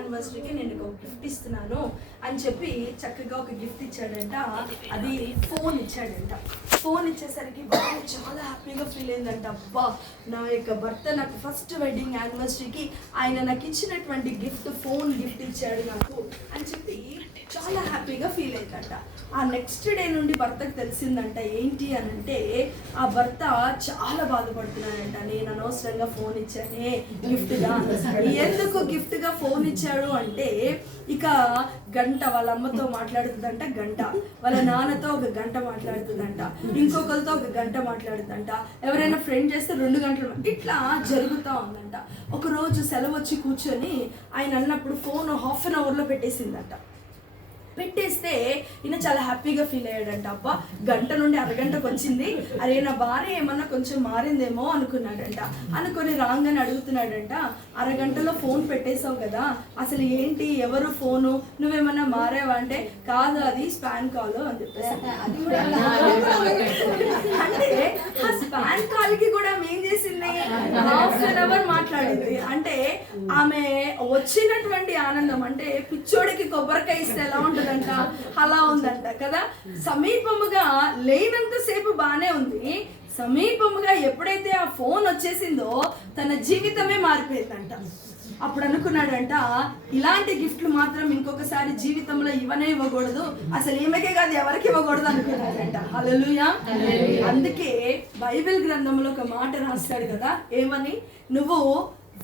యానివర్సరీకి నేను ఒక గిఫ్ట్ ఇస్తున్నాను అని చెప్పి చక్కగా ఒక గిఫ్ట్ ఇచ్చాడంట. అది ఫోన్ ఇచ్చాడంట. ఫోన్ ఇచ్చేసరికి బాగా చాలా హ్యాపీగా ఫీల్ అయిందంట. అబ్బా, నా యొక్క భర్త నాకు ఫస్ట్ వెడ్డింగ్ యానివర్సరీకి ఆయన నాకు ఇచ్చినటువంటి గిఫ్ట్ ఫోన్ గిఫ్ట్ ఇచ్చాడు నాకు అని చెప్పి చాలా హ్యాపీగా ఫీల్ అయిందంట. ఆ నెక్స్ట్ డే నుండి భర్తకు తెలిసిందంట. ఏంటి అని అంటే ఆ భర్త చాలా బాధపడుతున్నాడంట. నేను అనవసరంగా ఫోన్ ఇచ్చానే గిఫ్ట్గా. ఎందుకు గిఫ్ట్గా ఫోన్ ఇచ్చాడు అంటే ఇక గంట వాళ్ళ అమ్మతో మాట్లాడుతుందంట, గంట వాళ్ళ నాన్నతో ఒక గంట మాట్లాడుతుందంట, ఇంకొకరితో ఒక గంట మాట్లాడుతుందంట, ఎవరైనా ఫ్రెండ్ చేస్తే 2 గంటలు, ఇట్లా జరుగుతూ ఉందంట. ఒకరోజు సెలవు వచ్చి కూర్చొని ఆయన అన్నప్పుడు ఫోన్ ½ అన్ అవర్లో పెట్టేసిందంట. పెట్టేస్తే ఈయన చాలా హ్యాపీగా ఫీల్ అయ్యాడంట. అబ్బా, గంట నుండి అరగంటకు వచ్చింది, అరే నా భార్య ఏమన్నా కొంచెం మారిందేమో అనుకున్నాడంట. అనుకొని రాగానే అడుగుతున్నాడంట, అరగంటలో ఫోన్ పెట్టేసావు కదా, అసలు ఏంటి, ఎవరు ఫోను, నువ్వేమన్నా మారావా అంటే కాదు అది స్పాన్ కాల్ అని చెప్పేసి. అంటే ఆ స్పాన్ కాల్ కి కూడా ఏం చేసింది, ½ అన్ అవర్ మాట్లాడింది. అంటే ఆమె వచ్చినటువంటి ఆనందం అంటే పిచ్చోడికి కొబ్బరికాయ ఇస్తే ఎలా ఉంటుంది అంట, అలా ఉందంట కదా. సమీపముగా లేనంతసేపు బానే ఉంది, సమీపముగా ఎప్పుడైతే ఆ ఫోన్ వచ్చేసిందో తన జీవితమే మారిపోయిందంట. అప్పుడు అనుకున్నాడంట, ఇలాంటి గిఫ్ట్లు మాత్రం ఇంకొకసారి జీవితంలో ఇవ్వకూడదు, అసలు ఈమెకే కాదు ఎవరికి ఇవ్వకూడదు అనుకున్నాడంట. హల్లెలూయా. అందుకే బైబిల్ గ్రంథంలో ఒక మాట రాస్తాడు కదా, ఏమని, నువ్వు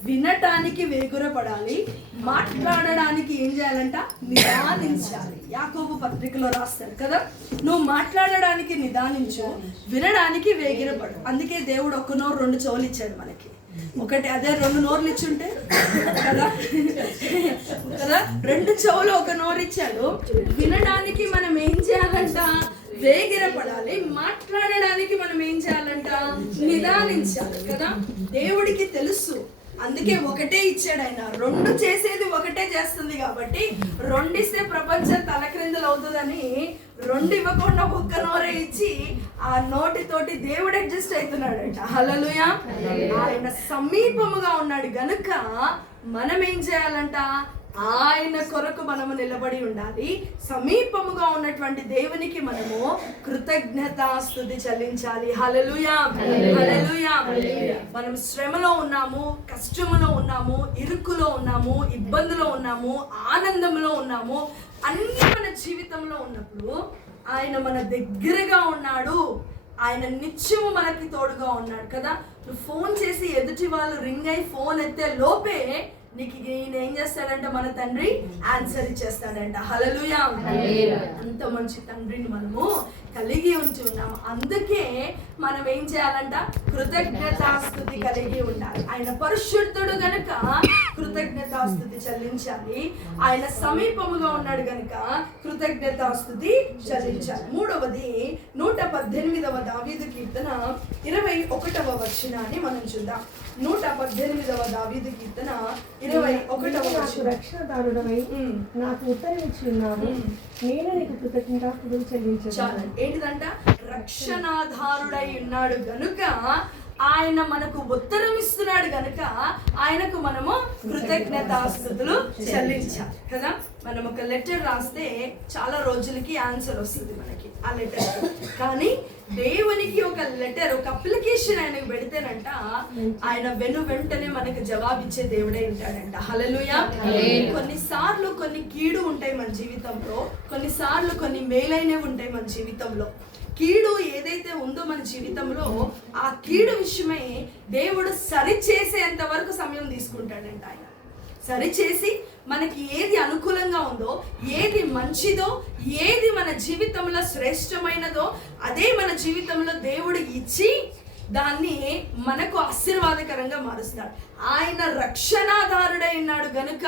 వినటానికి వేగురపడాలి, మాట్లాడడానికి ఏం చేయాలంట, నిదానించాలి. యాకోబు పత్రికలో రాస్తాడు కదా, నువ్వు మాట్లాడడానికి నిదానించు, వినడానికి వేగిరపడు. అందుకే దేవుడు 1 నోరు 2 చెవులు ఇచ్చాడు మనకి. ఒకటి అదే 2 నోర్లు ఇచ్చుంటే కదా, 2 చెవులు 1 నోరు ఇచ్చాడు. వినడానికి మనం ఏం చేయాలంట, వేగిరపడాలి. మాట్లాడడానికి మనం ఏం చేయాలంట, నిదానించాలి కదా. దేవుడికి తెలుసు, అందుకే ఒకటే ఇచ్చాడు ఆయన. 2 చేసేది ఒకటే చేస్తుంది కాబట్టి 2 ఇస్తే ప్రపంచం తలక్రిందులు అవుతుందని 2 ఇవ్వకుండా 1 నోరే ఇచ్చి ఆ నోటితోటి దేవుడు అడ్జస్ట్ అవుతున్నాడంట. హల్లెలూయా. ఆయన సమీపముగా ఉన్నాడు గనుక మనం ఏం చేయాలంట, ఆయన కొరకు మనము నిలబడి ఉండాలి. సమీపముగా ఉన్నటువంటి దేవునికి మనము కృతజ్ఞతాస్తుతి చెల్లించాలి. హల్లెలూయా, హల్లెలూయా. మనం శ్రమలో ఉన్నాము, కష్టములో ఉన్నాము, ఇరుకులో ఉన్నాము, ఇబ్బందులో ఉన్నాము, ఆనందంలో ఉన్నాము, అన్ని మన జీవితంలో ఉన్నప్పుడు ఆయన మన దగ్గరగా ఉన్నాడు. ఆయన నిత్యము మనకి తోడుగా ఉన్నాడు కదా. నువ్వు ఫోన్ చేసి ఎదుటి వాళ్ళు రింగ్ అయి ఫోన్ ఎత్తే లోపే నీకు ఈయన ఏం చేస్తాడంట, మన తండ్రి ఆన్సర్ ఇచ్చేస్తాడంట. హల్లెలూయా. అంత మంచి తండ్రిని మనము కలిగి ఉంటున్నాము. అందుకే మనం ఏం చేయాలంట, కృతజ్ఞతాస్తుతి కలిగి ఉండాలి. ఆయన పరిశుద్ధుడు గనుక కృతజ్ఞతాస్తుతి చెల్లించాలి. ఆయన సమీపముగా ఉన్నాడు గనుక కృతజ్ఞతాస్తుతి చెల్లించాలి. మూడవది 118వ దావీదు కీర్తన 21వ వచనాన్ని మనం చూద్దాం. 118వ దావీదు కీర్తన 21వ వచనం. రక్షణదారుడవై నాకు ఉత్తరమిచ్చి ఉన్నావు, నేను నీకు కృతజ్ఞతాస్తుతులు చెల్లించాను. ఏంటిదంట, రక్షణాధారుడై ఉన్నాడు గనుక ఆయన మనకు ఉత్తరం ఇస్తున్నాడు గనుక ఆయనకు మనము కృతజ్ఞతాస్తుతులు చెల్లించాలి కదా. మనం ఒక లెటర్ రాస్తే చాలా రోజులకి ఆన్సర్ వస్తుంది మనకి ఆ లెటర్. కానీ దేవునికి ఒక లెటర్, ఒక అప్లికేషన్ ఆయనకు పెడితేనంట ఆయన వెంటనే మనకు జవాబిచ్చే దేవుడే ఉంటాడంట. హల్లెలూయా. కొన్నిసార్లు కొన్ని కీడు ఉంటాయి మన జీవితంలో, కొన్నిసార్లు కొన్ని మేలైనవి ఉంటాయి మన జీవితంలో. కీడు ఏదైతే ఉందో మన జీవితంలో ఆ కీడు విషయమై దేవుడు సరిచేసేంత వరకు సమయం తీసుకుంటాడంట. ఆయన సరిచేసి మనకి ఏది అనుకూలంగా ఉందో, ఏది మంచిదో, ఏది మన జీవితంలో శ్రేష్టమైనదో అదే మన జీవితంలో దేవుడు ఇచ్చి దాన్ని మనకు ఆశీర్వాదకరంగా మారుస్తాడు. ఆయన రక్షణాధారుడై ఉన్నాడు గనుక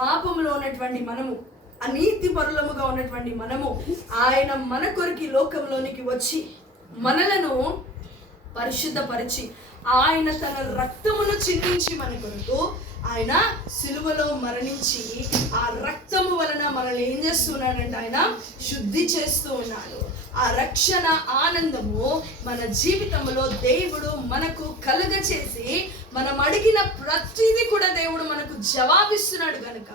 పాపంలో ఉన్నటువంటి మనము, అనీతి పరులముగా ఉన్నటువంటి మనము, ఆయన మన కొరకు లోకంలోనికి వచ్చి మనలను పరిశుద్ధపరిచి ఆయన తన రక్తమును చిందించి మన కొరకు ఆయన సిలువలో మరణించి ఆ రక్తము వలన మనల్ని ఏం చేస్తున్నాడంటే ఆయన శుద్ధి చేస్తూ ఉన్నాడు. ఆ రక్షణ ఆనందము మన జీవితంలో దేవుడు మనకు కలుగచేసి మనం అడిగిన ప్రతిదీ కూడా దేవుడు మనకు జవాబిస్తున్నాడు కనుక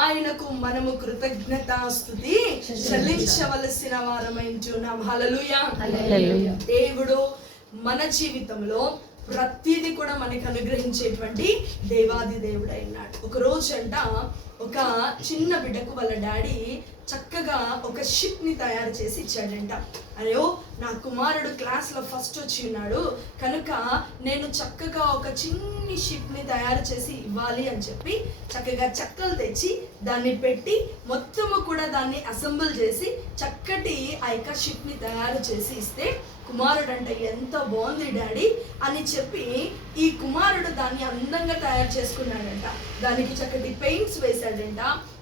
ఆయనకు మనము కృతజ్ఞతాస్తుతి చెల్లించవలసిన వారమై ఉంటున్నాం. హల్లెలూయా. దేవుడు మన జీవితంలో ప్రతిదీ కూడా మనకి అనుగ్రహించేటువంటి దేవాది దేవుడై ఉన్నాడు. ఒక రోజంట ఒక చిన్న బిడ్డకు వాళ్ళ డాడీ చక్కగా ఒక షిప్ ని తయారు చేసి ఇచ్చాడంట. అయ్యో, నా కుమారుడు క్లాస్ లో ఫస్ట్ వచ్చి ఉన్నాడు కనుక నేను చక్కగా ఒక చిన్ని షిప్ ని తయారు చేసి ఇవ్వాలి అని చెప్పి చక్కగా చెక్కలు తెచ్చి దాన్ని పెట్టి మొత్తము కూడా దాన్ని అసెంబుల్ చేసి చక్కటి ఆ యొక్క షిప్ ని తయారు చేసి ఇస్తే కుమారుడు అంటే ఎంత బాగుంది డాడీ అని చెప్పి ఈ కుమారుడు దాన్ని అందంగా తయారు చేసుకున్నాడంట. దానికి చక్కటి పెయింట్స్ వేశాడంట,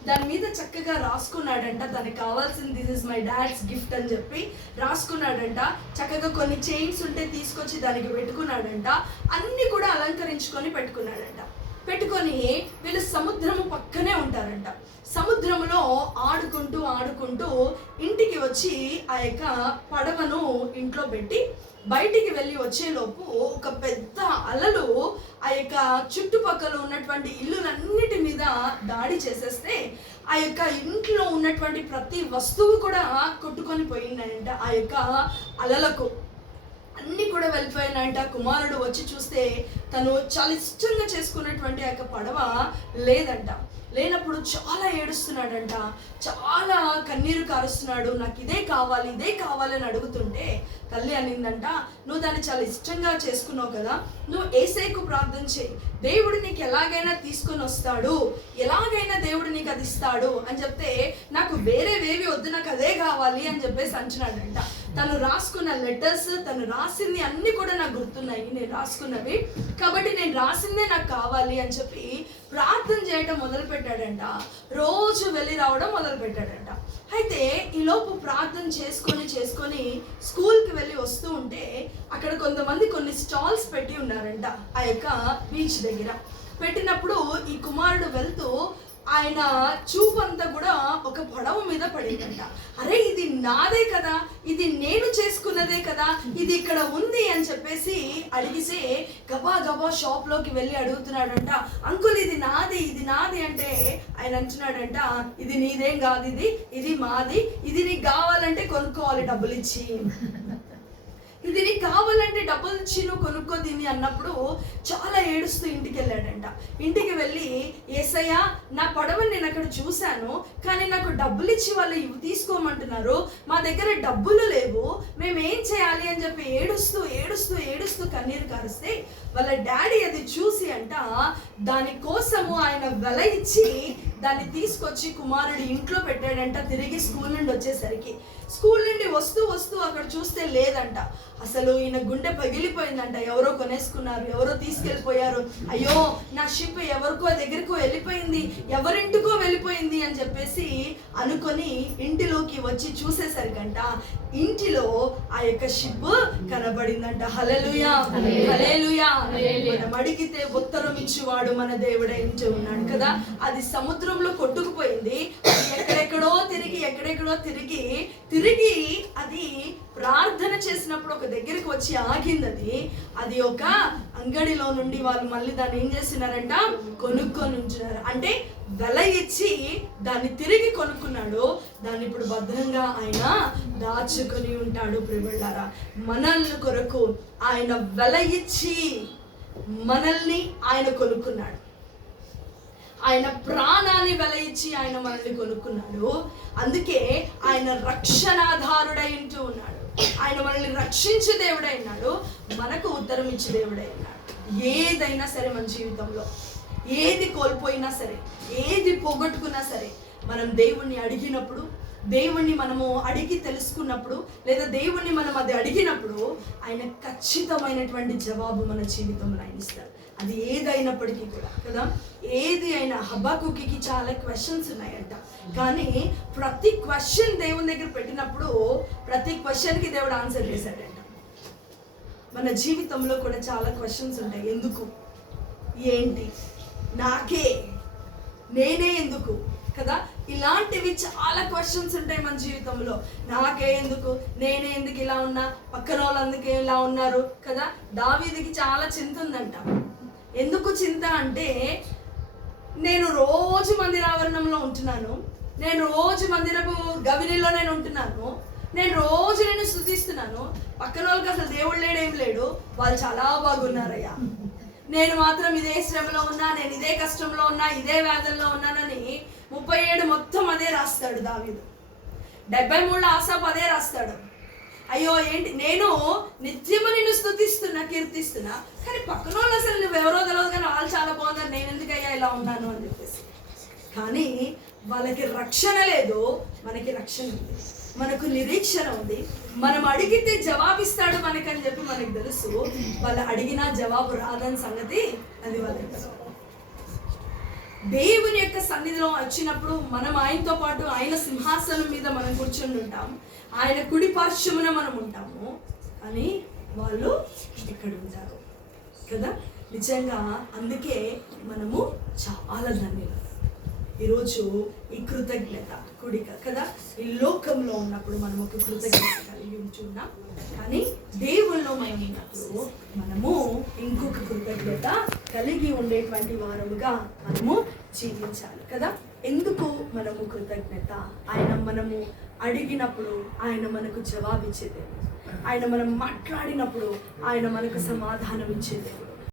దాని మీద చక్కగా రాసుకున్నాడంట దానికి కావాల్సింది this is my dad's gift అని చెప్పి రాసుకున్నాడంట. చక్కగా కొన్ని చైన్స్ ఉంటే తీసుకొచ్చి దానికి పెట్టుకున్నాడంట. అన్ని కూడా అలంకరించుకొని పెట్టుకున్నాడంట. పెట్టుకొని వీళ్ళు సముద్రము పక్కనే ఉంటారంట. సముద్రంలో ఆడుకుంటూ ఆడుకుంటూ ఇంటికి వచ్చి ఆ యొక్క పడవను ఇంట్లో పెట్టి బయటికి వెళ్ళి వచ్చేలోపు ఒక పెద్ద అలలు ఆ యొక్క చుట్టుపక్కల ఉన్నటువంటి ఇల్లులన్నిటి మీద దాడి చేసేస్తే ఆ యొక్క ఇంట్లో ఉన్నటువంటి ప్రతి వస్తువు కూడా కొట్టుకొని పోయిందంట. ఆ యొక్క అలలకు అన్నీ కూడా వెళ్ళిపోయినాయంట. కుమారుడు వచ్చి చూస్తే తను చాలా ఇష్టంగా చేసుకున్నటువంటి ఆ యొక్క పడవ లేదంట. లేనప్పుడు చాలా ఏడుస్తున్నాడంట, చాలా కన్నీరు కారుస్తున్నాడు. నాకు ఇదే కావాలి ఇదే కావాలి అని అడుగుతుంటే తల్లి అనిందంట, నువ్వు దాన్ని చాలా ఇష్టంగా చేసుకున్నావు కదా, నువ్వు యేసేకు ప్రార్థన చేయి, దేవుడు నీకు ఎలాగైనా తీసుకొని వస్తాడు, ఎలాగైనా దేవుడు నీకు అది ఇస్తాడు అని చెప్తే నాకు వేరేవేవి వద్దు, నాకు అదే కావాలి అని చెప్పేసి అంటున్నాడంట. తను రాసుకున్న లెటర్స్, తను రాసింది అన్ని కూడా నాకు గుర్తున్నాయి, నేను రాసుకున్నవి కాబట్టి నేను రాసిందే నాకు కావాలి అని చెప్పి ప్రార్థన చేయడం మొదలు పెట్టాడంట. రోజు వెళ్ళి రావడం మొదలు పెట్టాడంట. అయితే ఈలోపు ప్రార్థన చేసుకొని స్కూల్కి వెళ్ళి వస్తూ ఉంటే అక్కడ కొంతమంది కొన్ని స్టాల్స్ పెట్టి ఉన్నారంట ఆ యొక్క బీచ్ దగ్గర. పెట్టినప్పుడు ఈ కుమారుడు వెళ్తూ ఆయన చూపు అంతా కూడా ఒక పడవ మీద పడిందంట. అరే, ఇది నాదే కదా, ఇది నేను చేసుకున్నదే కదా, ఇది ఇక్కడ ఉంది అని చెప్పేసి అడిగితే గబా గబా షాప్ లోకి వెళ్ళి అడుగుతున్నాడంట, అంకుల్ ఇది నాది ఇది నాది అంటే ఆయన అంటున్నాడంట, ఇది నీదేం కాదు, ఇది మాది, ఇది నీకు కావాలంటే కొనుక్కోవాలి డబ్బులు ఇచ్చి, ఇది నీకు కావాలంటే డబ్బులు ఇచ్చి నువ్వు కొనుక్కో దీన్ని అన్నప్పుడు చాలా ఏడుస్తూ ఇంటికి వెళ్ళాడంట. ఇంటికి వెళ్ళి, యేసయ్య నా పడవని నేను అక్కడ చూశాను కానీ నాకు డబ్బులు ఇచ్చి వాళ్ళు ఇవి తీసుకోమంటున్నారు, మా దగ్గర డబ్బులు లేవు, మేము ఏం చేయాలి అని చెప్పి ఏడుస్తూ ఏడుస్తూ ఏడుస్తూ కన్నీరు కారుస్తే వాళ్ళ డాడీ అది చూసి అంట దానికోసము ఆయన వెల ఇచ్చి దాన్ని తీసుకొచ్చి కుమారుడు ఇంట్లో పెట్టాడంట. తిరిగి స్కూల్ నుండి వచ్చేసరికి స్కూల్ నుండి వస్తూ అక్కడ చూస్తే లేదంట. అసలు ఈయన గుండె పగిలిపోయిందంట. ఎవరో కొనేసుకున్నారు, ఎవరో తీసుకెళ్ళిపోయారు, అయ్యో నా షిప్ ఎవరికో దగ్గరకో వెళ్ళిపోయింది, ఎవరింటికో వెళ్ళిపోయింది అని చెప్పేసి అనుకొని ఇంటిలోకి వచ్చి చూసేసరికంట ఇంటిలో ఆ యొక్క షిప్ కనబడిందంట. హల్లెలూయా హల్లెలూయా. మనం అడిగితే ఉత్తరం ఇచ్చేవాడు మన దేవుడే ఇంటి ఉన్నాడు కదా. అది సముద్రంలో కొట్టుకుపోయింది, ఎక్కడెక్కడో తిరిగి అది ప్రార్థన చేసినప్పుడు ఒక దగ్గరికి వచ్చి ఆగింది. అది ఒక అంగడిలో నుండి వాళ్ళు మళ్ళీ దాన్ని ఏం చేస్తున్నారంట, కొనుక్కొని ఉంటున్నారు. అంటే వెల ఇచ్చి దాన్ని తిరిగి కొనుక్కున్నాడు, దాన్ని ఇప్పుడు భద్రంగా ఆయన దాచుకొని ఉంటాడు. ప్రియులారా, మనల్ని కొరకు ఆయన వెల ఇచ్చి మనల్ని ఆయన కొనుక్కున్నాడు. ఆయన ప్రాణాన్ని వెల ఇచ్చి ఆయన మనల్ని కొనుక్కున్నాడు. అందుకే ఆయన రక్షణాధారుడై ఉంటూ ఉన్నాడు. ఆయన మనల్ని రక్షించే దేవుడై ఉన్నాడు, మనకు ఉత్తరం ఇచ్చే దేవుడై ఉన్నాడు. ఏదైనా సరే మన జీవితంలో ఏది కోల్పోయినా సరే, ఏది పోగొట్టుకున్నా సరే, మనం దేవుణ్ణి అడిగినప్పుడు, దేవుణ్ణి మనము అడిగి తెలుసుకున్నప్పుడు, లేదా దేవుణ్ణి మనం అది అడిగినప్పుడు ఆయన ఖచ్చితమైనటువంటి జవాబు మన జీవితంలో ఆయన ఇస్తాడు. అది ఏదైనప్పటికీ కూడా కదా. ఏది అయినా హబక్కుకి చాలా క్వశ్చన్స్ ఉన్నాయంట, కానీ ప్రతి క్వశ్చన్ దేవుని దగ్గర పెట్టినప్పుడు ప్రతి క్వశ్చన్కి దేవుడు ఆన్సర్ చేశాడంట. మన జీవితంలో కూడా చాలా క్వశ్చన్స్ ఉంటాయి. ఎందుకు, ఏంటి, నాకే, నేనే ఎందుకు కదా, ఇలాంటివి చాలా క్వశ్చన్స్ ఉంటాయి మన జీవితంలో. నాకే ఎందుకు, నేనే ఎందుకు ఇలా ఉన్నా, పక్కన వాళ్ళందుకే ఇలా ఉన్నారు కదా. దావీదుకి చాలా చింత ఉందంట. ఎందుకు చింత అంటే, నేను రోజు మందిర ఆవరణంలో ఉంటున్నాను, నేను రోజు మందిరపు గవినిలో నేను ఉంటున్నాను, నేను రోజు నేను స్తుతిస్తున్నాను, పక్కన వాళ్ళకి అసలు దేవుడు లేడేం లేడు, వాళ్ళు చాలా బాగున్నారయ్యా, నేను మాత్రం ఇదే శ్రమలో ఉన్నా, నేను ఇదే కష్టంలో ఉన్నా, ఇదే వేదనలో ఉన్నానని 37 మొత్తం అదే రాస్తాడు దావీదు. 73 ఆసాపు అదే రాస్తాడు. అయ్యో ఏంటి, నేను నిత్యము నిన్ను స్తుతిస్తున్నా, కీర్తిస్తున్నా, కానీ పక్కన వాళ్ళు అసలు నువ్వెవరో తెలియదు కానీ వాళ్ళు చాలా బాగున్నారు, నేను ఎందుకయ్యా ఇలా ఉన్నాను అని చెప్పేసి. కానీ వాళ్ళకి రక్షణ లేదు, మనకి రక్షణ ఉంది, మనకు నిరీక్షణ ఉంది. మనం అడిగితే జవాబిస్తాడు మనకని చెప్పి మనకు తెలుసు. వాళ్ళు అడిగినా జవాబు రాదని సంగతి అది వాళ్ళకి తెలుసు. దేవుని యొక్క సన్నిధిలో వచ్చినప్పుడు మనం ఆయనతో పాటు ఆయన సింహాసనం మీద మనం కూర్చొని ఉంటాం, ఆయన కుడి పార్శ్వమున మనం ఉంటాము, కానీ వాళ్ళు ఇక్కడ ఉంటారు కదా. నిజంగా అందుకే మనము చాలా ధన్యులు. ఈరోజు ఈ కృతజ్ఞత కుడిక కదా, ఈ లోకంలో ఉన్నప్పుడు మనం ఒక కృతజ్ఞత కలిగి ఉంటున్నాం, కానీ దేవుల్లో మనం ఉన్నప్పుడు మనము ఇంకొక కృతజ్ఞత కలిగి ఉండేటువంటి వారముగా మనము జీవించాలి కదా. ఎందుకు మనము కృతజ్ఞత? మనము అడిగినప్పుడు ఆయన మనకు జవాబిచ్చేదేవుడు, ఆయన మనం మాట్లాడినప్పుడు ఆయన మనకు సమాధానం ఇచ్చేదేవుడు.